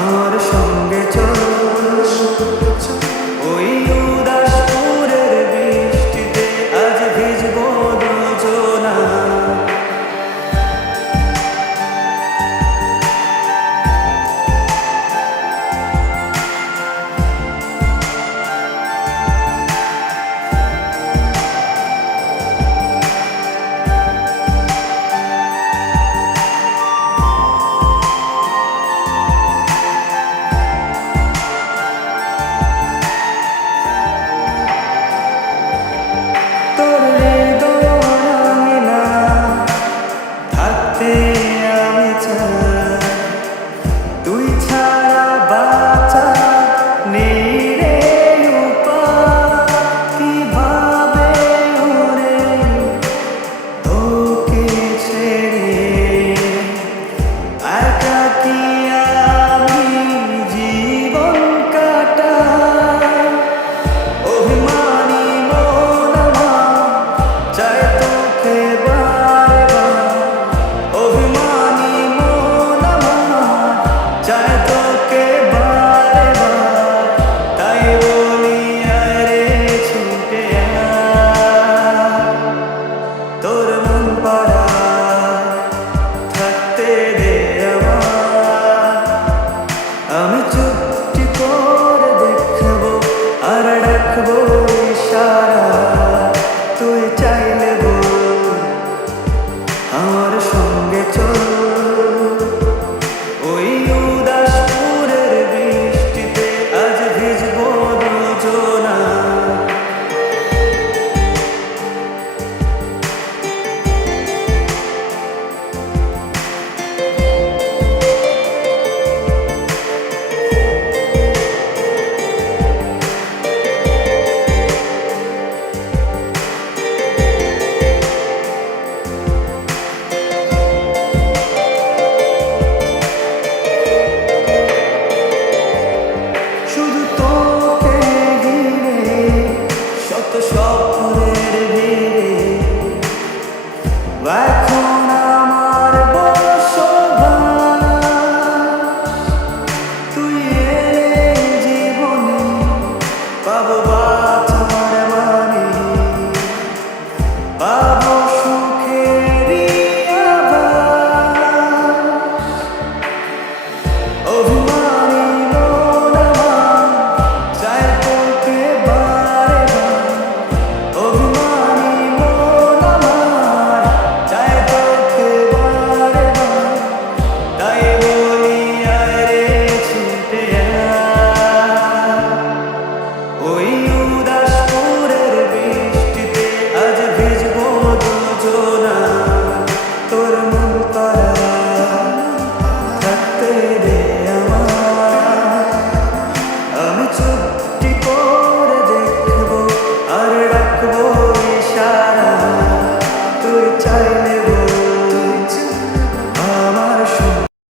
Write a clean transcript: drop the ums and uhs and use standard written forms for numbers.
আমার সঙ্গে চলো ওই উদাসপুরের বৃষ্টিতে আজ ভিজবো দুজনা। তুই ছাড়া বাঁচা নেই রে উপায়, কিভাবে ওরে তোকে ছেড়ে একাকী আমি জীবন কাটাই। অভিমানী মন আমার চায় তোকে বারবার, অভিমানী মন আমার চায় তোকে বারবার, তাই বলি আরে ছুটে আয়, তোর মন পাড়ায় থাকতে দে আমায়। আমি চুপটি করে দেখবো আর রাখবো ইশারা, তুই চাইলে বল আমার সঙ্গে চল ওই উদাসপুরের বৃষ্টিতে আজ ভিজবো দুজনা। শুধু তোকে ঘিরে শত স্বপ্নের ভিড়ে এখন আমার বসবাস। তুই এলে জীবনে পাবো বাঁচার মানে, পাবো সুখেরই আভাস।